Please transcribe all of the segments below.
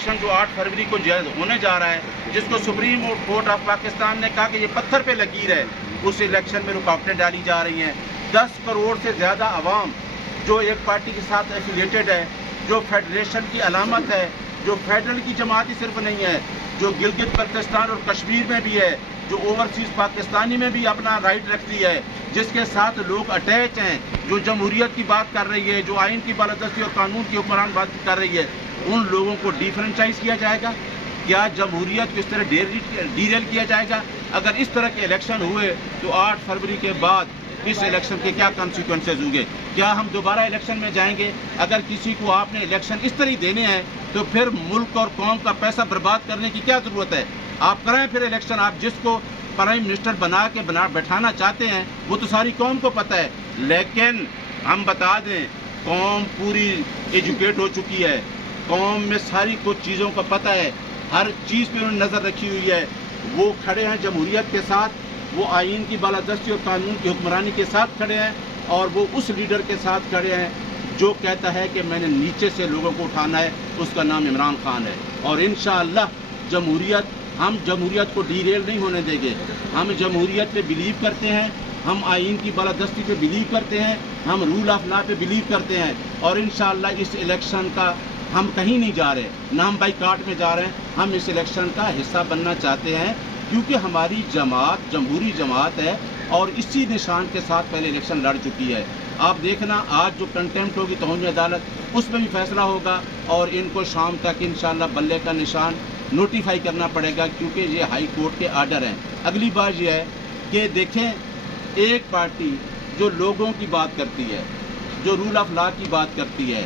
Election جو 8 فروری کو ہونے جا رہا ہے، جس کو سپریم کورٹ آف پاکستان نے کہا کہ یہ پتھر پہ لکیر ہے، اس الیکشن میں رکاوٹیں ڈالی جا رہی ہیں. 10 کروڑ سے زیادہ عوام جو ایک پارٹی کے ساتھ ایفیلیٹڈ ہے، جو فیڈریشن کی علامت ہے، جو فیڈرل کی جماعت ہی صرف نہیں ہے، جو گلگت بلتستان اور کشمیر میں بھی ہے، جو اوورسیز پاکستانی میں بھی اپنا رائٹ رکھتی ہے، جس کے ساتھ لوگ اٹیچ ہیں، جو جمہوریت کی بات کر رہی ہے، جو آئین کی بالادستی اور قانون کی حکمران بات کر رہی ہے، ان لوگوں کو ڈیفرنچائز کیا جائے گا؟ کیا جمہوریت کو اس طرح ڈیریل کیا جائے گا؟ اگر اس طرح کے الیکشن ہوئے تو 8 فروری کے بعد اس الیکشن کے کیا کانسیکوینسز ہوں گے؟ کیا ہم دوبارہ الیکشن میں جائیں گے؟ اگر کسی کو آپ نے الیکشن اس طرح دینے ہیں تو پھر ملک اور قوم کا پیسہ برباد کرنے کی کیا ضرورت ہے؟ آپ کریں پھر الیکشن. آپ جس کو پرائم منسٹر بنا کے بیٹھانا چاہتے ہیں وہ تو ساری قوم کو پتہ ہے. لیکن ہم بتا دیں، قوم پوری ایجوکیٹ ہو چکی ہے، قوم میں ساری کچھ چیزوں کا پتہ ہے، ہر چیز پہ انہوں نے نظر رکھی ہوئی ہے. وہ کھڑے ہیں جمہوریت کے ساتھ، وہ آئین کی بالادستی اور قانون کی حکمرانی کے ساتھ کھڑے ہیں، اور وہ اس لیڈر کے ساتھ کھڑے ہیں جو کہتا ہے کہ میں نے نیچے سے لوگوں کو اٹھانا ہے. اس کا نام عمران خان ہے. اور انشاءاللہ ہم جمہوریت کو ڈیریل نہیں ہونے دیں گے. ہم جمہوریت پہ بلیو کرتے ہیں، ہم آئین کی بالادستی پہ بلیو کرتے ہیں، ہم رول آف لا پہ بلیو کرتے ہیں. اور انشاءاللہ اس الیکشن کا ہم کہیں نہیں جا رہے، نہ ہم بائیکاٹ میں جا رہے ہیں. ہم اس الیکشن کا حصہ بننا چاہتے ہیں کیونکہ ہماری جماعت جمہوری جماعت ہے اور اسی نشان کے ساتھ پہلے الیکشن لڑ چکی ہے. آپ دیکھنا آج جو کنٹمپٹ ہوگی توہین عدالت، اس میں بھی فیصلہ ہوگا، اور ان کو شام تک انشاءاللہ بلے کا نشان نوٹیفائی کرنا پڑے گا کیونکہ یہ ہائی کورٹ کے آرڈر ہیں. اگلی بات یہ ہے کہ دیکھیں، ایک پارٹی جو لوگوں کی بات کرتی ہے، جو رول آف لا کی بات کرتی ہے،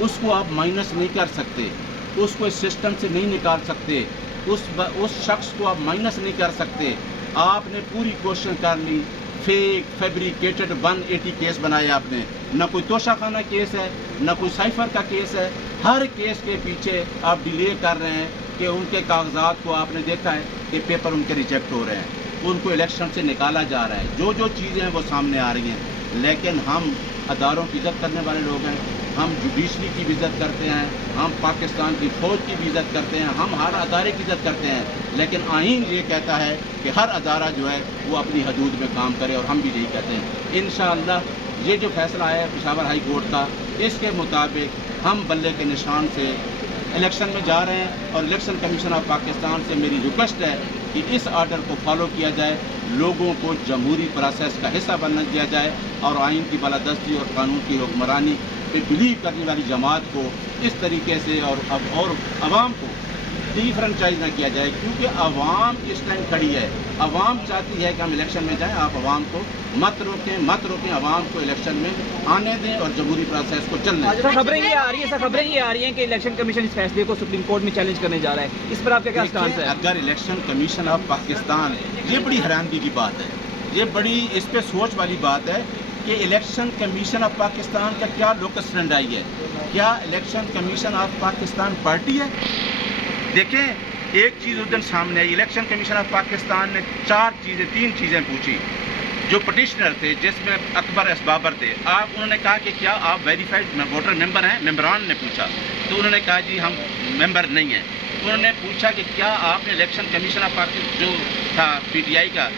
اس کو آپ مائنس نہیں کر سکتے، اس کو اس سسٹم سے نہیں نکال سکتے، اس شخص کو آپ مائنس نہیں کر سکتے. آپ نے پوری کوشش کر لی، فیک فیبریکیٹڈ 180 کیس بنائے آپ نے. نہ کوئی توشہ خانہ کیس ہے، نہ کوئی سائفر کا کیس ہے. ہر کیس کے پیچھے آپ ڈیلے کر رہے ہیں کہ ان کے کاغذات کو آپ نے دیکھا ہے کہ پیپر ان کے ریجیکٹ ہو رہے ہیں، ان کو الیکشن سے نکالا جا رہا ہے. جو چیزیں ہیں وہ سامنے آ رہی ہیں. لیکن ہم اداروں کی عزت کرنے والے لوگ ہیں، ہم جوڈیشری کی بھی عزت کرتے ہیں، ہم پاکستان کی فوج کی بھی عزت کرتے ہیں، ہم ہر ادارے کی عزت کرتے ہیں. لیکن آئین یہ کہتا ہے کہ ہر ادارہ جو ہے وہ اپنی حدود میں کام کرے، اور ہم بھی یہی کہتے ہیں. انشاءاللہ یہ جو فیصلہ ہے پشاور ہائی کورٹ کا، اس کے مطابق ہم بلے کے نشان سے الیکشن میں جا رہے ہیں. اور الیکشن کمیشن آف پاکستان سے میری ریکویسٹ ہے کہ اس آرڈر کو فالو کیا جائے، لوگوں کو جمہوری پروسیس کا حصہ بننا دیا جائے، اور آئین کی بالادستی اور قانون کی حکمرانی پہ بلیو کرنے والی جماعت کو اس طریقے سے اور عوام کو ڈیفرنچائز نہ کیا جائے. کیونکہ عوام اس ٹائم کھڑی ہے، عوام چاہتی ہے کہ ہم الیکشن میں جائیں. آپ عوام کو مت روکیں، عوام کو الیکشن میں آنے دیں اور جمہوری پروسیس کو چلنے دیں. خبریں یہ آ رہی ہیں کہ الیکشن کمیشن اس فیصلے کو سپریم کورٹ میں چیلنج کرنے جا رہا ہے. اس پر آپ کا کیا سٹانس ہے؟ اگر الیکشن کمیشن آف پاکستان، یہ بڑی حیرانگی کی بات ہے، یہ بڑی اس پہ سوچ والی بات ہے کہ الیکشن کمیشن آف پاکستان کا کیا لوکس اسٹینڈائی ہے؟ کیا election commission of Pakistan party ہے؟ دیکھیں، ایک چیز اس دن سامنے آئی. الیکشن کمیشن آف پاکستان نے 3 چیزیں پوچھی. جو پٹیشنر تھے، جس میں اکبر اسبابر تھے، انہوں نے کہا کہ کیا آپ ویریفائڈ ووٹر ممبر ہیں؟ ممبران نے پوچھا تو انہوں نے کہا جی ہم ممبر نہیں ہیں. انہوں نے پوچھا کہ کیا آپ نے الیکشن کمیشن آف پاکستان جو تھا پی ٹی آئی کا،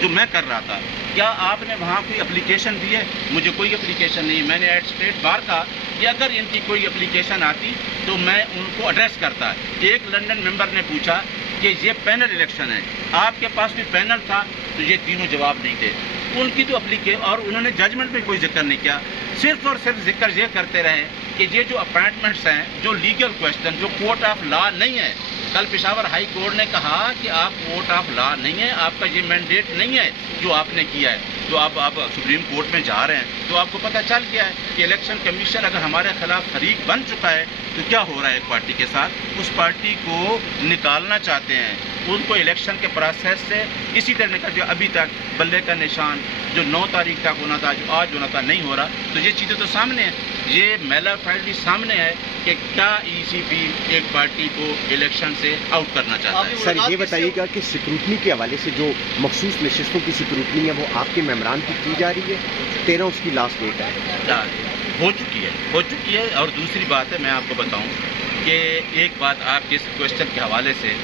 جو میں کر رہا تھا، کیا آپ نے وہاں کوئی اپلیکیشن دی ہے؟ مجھے کوئی اپلیکیشن نہیں. میں نے ایٹ اسٹیٹ بار کہا کہ اگر ان کی کوئی اپلیکیشن آتی تو میں ان کو ایڈریس کرتا. ایک لنڈن ممبر نے پوچھا کہ یہ پینل الیکشن ہے، آپ کے پاس کوئی پینل تھا؟ تو یہ تینوں جواب نہیں تھے. ان کی تو اور انہوں نے ججمنٹ میں کوئی ذکر نہیں کیا، صرف اور صرف ذکر یہ کرتے رہے کہ یہ جو اپائنٹمنٹس ہیں، جو لیگل کویسچن، جو کورٹ آف لا نہیں ہے. کل پشاور ہائی کورٹ نے کہا کہ آپ کورٹ آف لا نہیں ہے، آپ کا یہ مینڈیٹ نہیں ہے جو آپ نے کیا ہے. تو آپ سپریم کورٹ میں جا رہے ہیں تو آپ کو پتہ چل گیا ہے کہ الیکشن کمیشن اگر ہمارے خلاف فریق بن چکا ہے تو کیا ہو رہا ہے ایک پارٹی کے ساتھ. اس پارٹی کو نکالنا چاہتے ہیں، ان کو الیکشن کے پروسیس سے اسی طرح کا جو ابھی تک بلے کا نشان جو 9 تاریخ تک ہونا تھا، جو آج ہونا تھا، نہیں ہو رہا. تو یہ چیزیں تو سامنے ہیں، یہ میلا فائللی سامنے ہے کہ کیا ای سی پی ایک پارٹی کو الیکشن سے آؤٹ کرنا چاہتا ہے. سر یہ بتائیے گا کہ سکروٹنی کے حوالے سے جو مخصوص نشستوں کی سکروٹنی ہے وہ آپ کے ممبران کی جا رہی ہے؟ 13 اس کی لاسٹ ڈیٹ ہے. ہو چکی ہے. اور دوسری بات ہے، میں آپ کو بتاؤں کہ ایک بات آپ کے اس کوشچن کے حوالے سے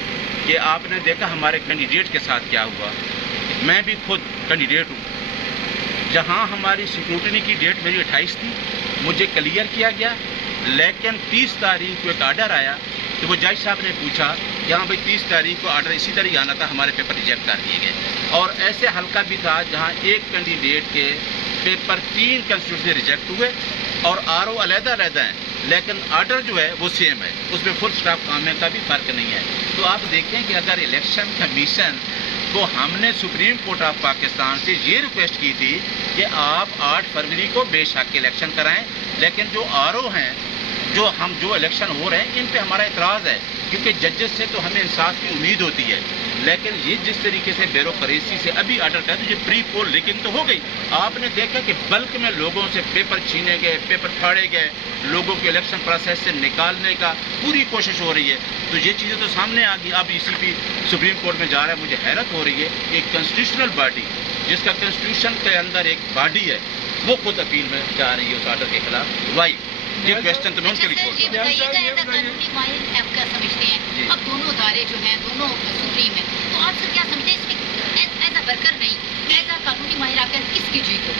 کہ آپ نے دیکھا ہمارے کینڈیڈیٹ کے ساتھ کیا ہوا. میں بھی خود کینڈیڈیٹ ہوں. جہاں ہماری سیکورٹی کی ڈیٹ میری 28 تھی, مجھے کلیئر کیا گیا, لیکن 30 تاریخ کو ایک آرڈر آیا تو وہ جج صاحب نے پوچھا کہ ہاں بھائی 30 تاریخ کو آرڈر اسی طرح آنا تھا, ہمارے پیپر ریجیکٹ کر دیے گئے. اور ایسے حلقہ بھی تھا جہاں ایک کینڈیڈیٹ کے پیپر 3 کنسٹیٹیوشن ریجیکٹ ہوئے اور آر او علیحدہ علیحدہ ہیں, لیکن آرڈر جو ہے وہ سیم ہے, اس میں فل اسٹاپ کامے کا بھی فرق نہیں ہے. تو آپ دیکھیں کہ اگر الیکشن کمیشن کو ہم نے سپریم کورٹ آف پاکستان سے یہ ریکویسٹ کی تھی کہ آپ 8 فروری کو بے شک الیکشن کرائیں, لیکن جو آر او ہیں جو الیکشن ہو رہے ہیں ان پہ ہمارا اعتراض ہے, کیونکہ ججز سے تو ہمیں انصاف کی امید ہوتی ہے, لیکن یہ جس طریقے سے بیوروکریسی سے ابھی آرڈر کیا تو یہ پری پول لیکنگ تو ہو گئی. آپ نے دیکھا کہ بلک میں لوگوں سے پیپر چھینے گئے, پیپر پھاڑے گئے, لوگوں کے الیکشن پروسیس سے نکالنے کا پوری کوشش ہو رہی ہے. تو یہ چیزیں تو سامنے آ گئی. اب ای سی پی سپریم کورٹ میں جا رہا ہے. مجھے حیرت ہو رہی ہے کہ ایک کنسٹیٹیوشنل باڈی جس کا کنسٹیٹیوشن کے اندر ایک باڈی ہے وہ خود اپیل میں جا رہی ہے اس آرڈر کے خلاف. وائی یہ کوشچن تو میں ان کے لیے چھوڑ دوں. قانونی ماہر آپ کیا سمجھتے ہیں؟ اب دونوں ادارے جو ہیں دونوں سپریم ہیں, تو آپ سر کیا سمجھتے ہیں اس میں ایز اے ورکر نہیں, ایز اے قانونی ماہر آپ کس کی جیت ہو,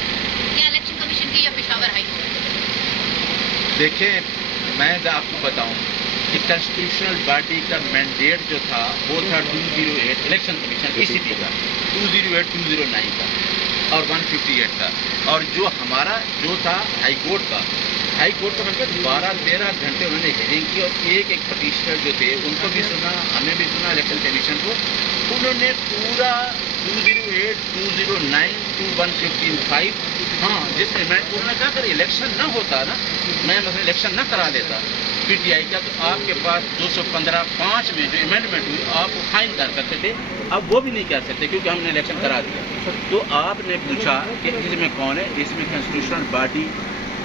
کیا الیکشن کمیشن کی یا پشاور ہائی کورٹ؟ دیکھیں میں آپ کو بتاؤں کہ کنسٹیٹیوشنل باڈی کا مینڈیٹ جو تھا وہ تھا 208 الیکشن کمیشن ای سی پی کا, 208 209 کا اور 158 کا, اور جو ہمارا جو تھا ہائی کورٹ کا مطلب 12-13 گھنٹے انہوں نے ہیئرنگ کی, اور ایک پٹیشنر جو تھے ان کو بھی سنا, ہمیں بھی سنا الیکشن کمیشن کو. انہوں نے پورا 208 209 to 155 ہاں جس میں انہوں نے کہا کہ الیکشن نہ ہوتا نا, میں مثلا الیکشن نہ کرا دیتا پی ٹی آئی کا, تو آپ کے پاس 215(5) میں جو امینڈمنٹ ہوئی آپ کو فائن کر سکتے تھے. اب وہ بھی نہیں کر سکتے کیونکہ ہم نے الیکشن کرا دیا. تو آپ نے پوچھا کہ اس میں کون ہے, اس میں کنسٹیٹیوشنل باڈی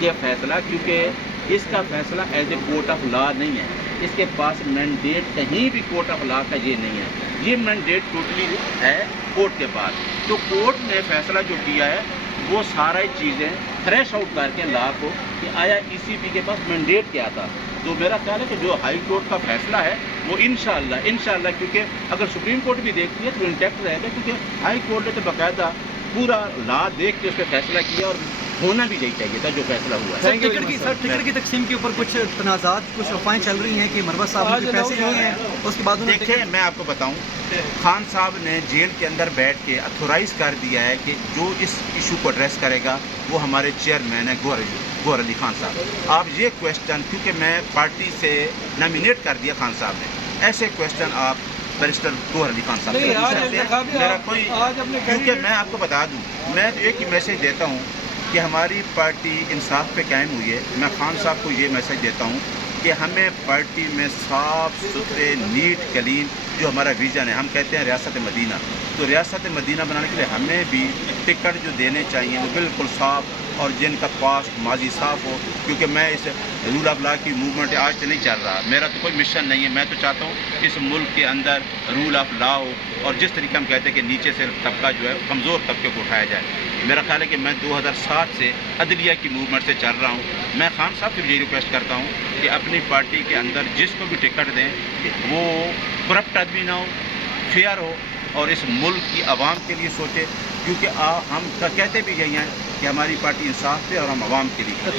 کے فیصلہ, کیونکہ اس کا فیصلہ as a court of law نہیں ہے, اس کے پاس مینڈیٹ کہیں بھی کورٹ آف لا کا یہ نہیں ہے, یہ مینڈیٹ ٹوٹلی ہے کورٹ کے پاس. تو کورٹ نے فیصلہ جو کیا ہے وہ سارا چیزیں تھریش آؤٹ کر کے لا کو کہ آیا ای سی پی کے پاس مینڈیٹ کیا تھا. تو میرا خیال ہے کہ جو ہائی کورٹ کا فیصلہ ہے وہ انشاءاللہ کیونکہ اگر سپریم کورٹ بھی دیکھتی ہے تو انٹیکٹ رہے گا, کیونکہ ہائی کورٹ نے تو باقاعدہ پورا لا دیکھ کے اس پہ فیصلہ کیا اور ہونا بھی نہیں چاہیے تھا جو فیصلہ ہوا ہے. ٹکٹ کی تقسیم کے اوپر کچھ تنازعات, کچھ افواہیں چل رہی ہیں کہ مروت صاحب کے پیسے نہیں ہیں, اس کے بعد دیکھیں میں آپ کو بتاؤں, خان صاحب نے جیل کے اندر بیٹھ کے اتھورائز کر دیا ہے کہ جو اس ایشو کو ایڈریس کرے گا وہ ہمارے چیئرمین ہیں گوہر علی خان صاحب. آپ یہ کویشچن, کیونکہ میں پارٹی سے نامینیٹ کر دیا خان صاحب نے, ایسے کویشچن آپ بیرسٹر گوہر علی خان صاحب سے پوچھ سکتے ہیں. میرا کوئی, کیونکہ میں آپ کو بتا دوں, میں تو ایک ہی میسج دیتا ہوں کہ ہماری پارٹی انصاف پہ قائم ہوئی ہے. میں خان صاحب کو یہ میسج دیتا ہوں کہ ہمیں پارٹی میں صاف ستھرے نیٹ کلین جو ہمارا ویژن ہے, ہم کہتے ہیں ریاست مدینہ, تو ریاست مدینہ بنانے کے لیے ہمیں بھی ٹکٹ جو دینے چاہیے وہ بالکل صاف اور جن کا پاسٹ ماضی صاف ہو. کیونکہ میں اس رول آف لا کی موومنٹ آج سے نہیں چل رہا, میرا تو کوئی مشن نہیں ہے. میں تو چاہتا ہوں اس ملک کے اندر رول آف لا ہو, اور جس طریقے ہم کہتے ہیں کہ نیچے سے طبقہ جو ہے کمزور طبقے کو اٹھایا جائے. میرا خیال ہے کہ میں 2007 سے عدلیہ کی موومنٹ سے چل رہا ہوں. میں خان صاحب سے بھی یہ ریکویسٹ کرتا ہوں کہ اپنی پارٹی کے اندر جس کو بھی ٹکٹ دیں وہ کرپٹ آدمی نہ ہو, فیئر ہو, اور اس ملک کی عوام کے لیے سوچے, کیونکہ ہم کہتے بھی یہی ہیں کہ ہماری پارٹی انصاف پہ اور ہم عوام کے لیے.